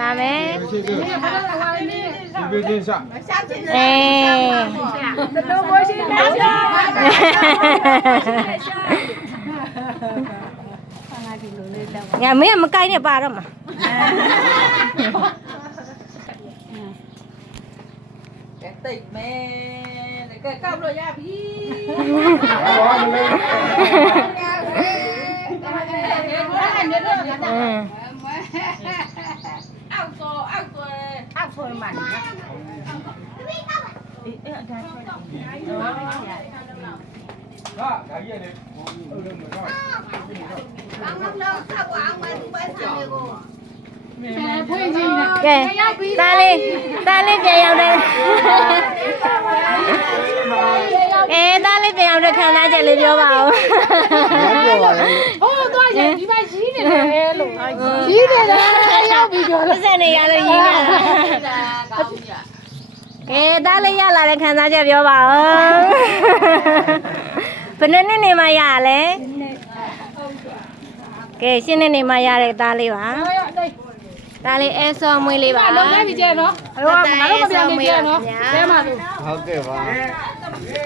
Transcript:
လာမယ် 别进下。 အေး 都不是那家。 ငါမင်းမကိုင်းနဲ့ပါတော့မှာ cái tịch mẹ cái cặp rồi ya phi áo phơi mặn Đó, cái gì này?ကဲတားလေးပြန်ရောက်တယ်တားလေးပြန်ရောက်တဲ့ခံစားချက်လေးပြောပါဦး 哦，多少钱？你买几的嘞？几的嘞？要不就 ပတ်စံနေရလို့ရင်းနေတာကဲတားလေးရလာတဲ့ခံစားချက်ပြောပါဦးဘယ်နှစ်နှစ်နေမှရလဲကဲရှင်းနေနေမှရတဲ့တားလေးပါ ဒါလေးအဲဆော်မွေးလေးပါ လုံးလိုက်ပြီကျဲနော်အဲ့တော့ငါတို့မပြန်နေကျဲနော်တဲမှာလို့ ဟုတ်ကဲ့ပါ